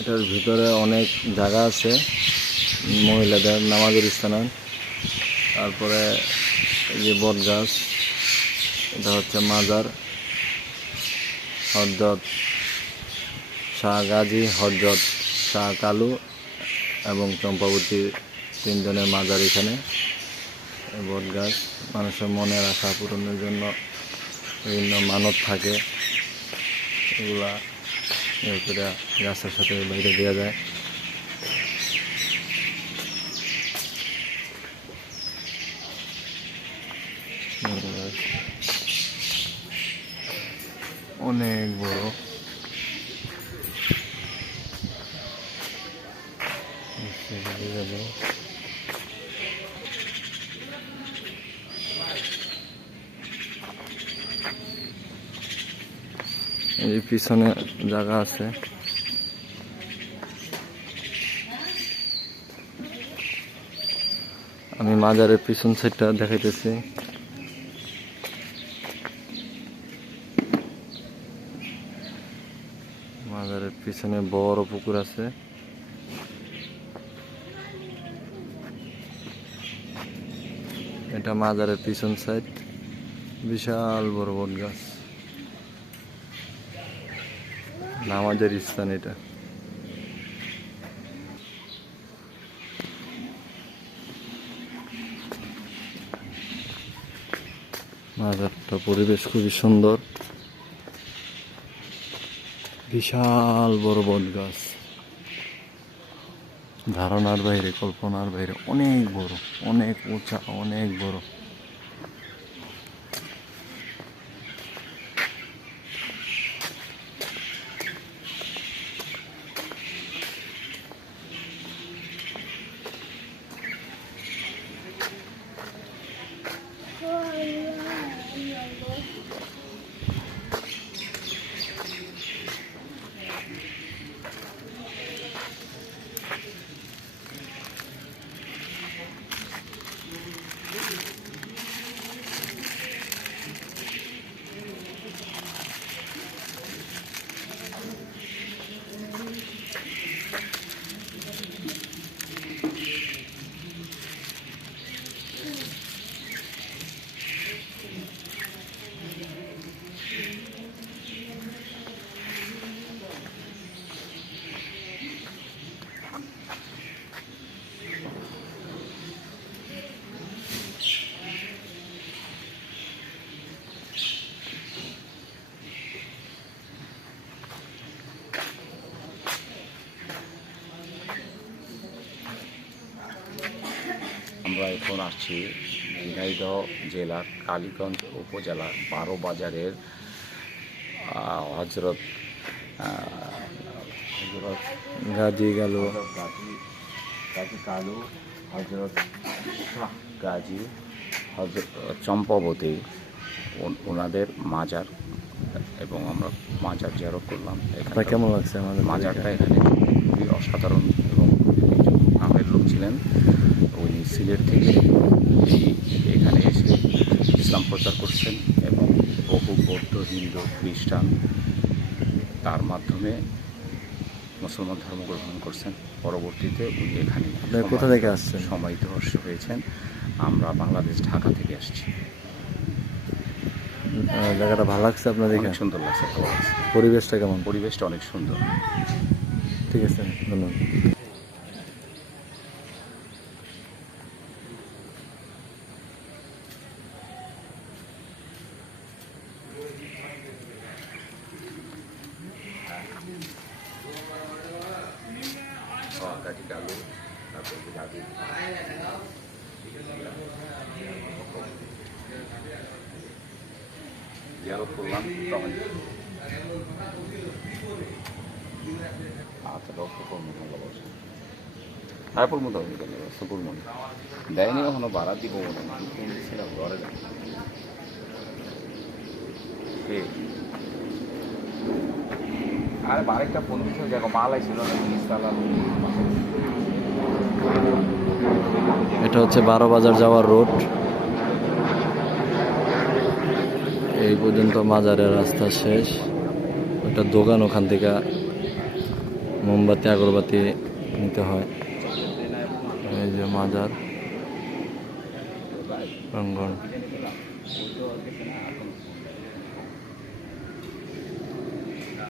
এটার ভিতরে অনেক জায়গা আছে, মহিলাদের নামাজের স্থান। তারপরে যে বট গাছ, এটা হচ্ছে মাজার, হজরত শাহ গাজী, হজরত শাহ কালু এবং চম্পাবতী তিনজনের মাজার এখানে। বট গাছ মানুষের মনের আশা পূরণের জন্য বিভিন্ন মানত থাকে। এগুলা করে গাছের সাথে বাইরে দেওয়া যায়। অনেক বড়। দেখা এই পিছনে জায়গা আছে। আমি মাজারের পিছন সাইডটা দেখাইতেছি। মাজারের পিছনে বড় পুকুর আছে। এটা মাজারের পিছন সাইড। বিশাল বড় বট গাছ নামাজের স্থান এটা। মাজারটা পরিবেশ খুবই সুন্দর। বিশাল বড় বট গাছ ধারণার বাইরে, কল্পনার বাইরে অনেক বড়, অনেক উঁচা, অনেক বড় আমরা এখন আসছি ঝিনাইদহ জেলার কালীগঞ্জ উপজেলার বারো বাজারের হজরত হজরত গাজি গেল হজরত গাজী গাজী কালু হজরত শাহ গাজী হজরত চম্পাবতী ওনাদের মাজার এবং আমরা মাজার জেরো করলাম। এখানে কেমন লাগছে আমাদের মাজারটা এখানে খুবই অসাধারণ এবং আমের লোক ছিলেন। সিলেট থেকে এখানে এসে ইসলাম প্রচার করছেন এবং বহু বৌদ্ধ হিন্দু খ্রিস্টান তার মাধ্যমে মুসলমান ধর্ম গ্রহণ করছেন। পরবর্তীতে উনি এখানে কোথা থেকে আসছেন? সময়ধর্ষ হয়েছেন। আমরা বাংলাদেশ ঢাকা থেকে আসছি। জায়গাটা ভালো লাগছে আপনাদের অনেক সুন্দর লাগছে। পরিবেশটা কেমন? পরিবেশটা অনেক সুন্দর। ঠিক আছে ধন্যবাদ। গাজী কালু তারপর গাজী জিয়ারত করলাম আচ্ছা দশটা পূর্ণ ভালো বলছে হ্যাঁ পূর্ণ তো হবে কেন দশটা পূর্ণ দেয়নি এখনও বাড়া দিব মনে ছিলাম ঘরে ঠিক আরে বারেকটা পনেরো বছর জায়গা মাল আইছিল না ইনস্টালা এটা হচ্ছে বারো বাজার যাওয়ার রোড। এই পর্যন্ত মাজারের রাস্তা শেষ। ওটা দোকান ওখান থেকে মোমবাতি, আগরবাতি নিতে হয়। এই যে মাজার। প্রাঙ্গণ।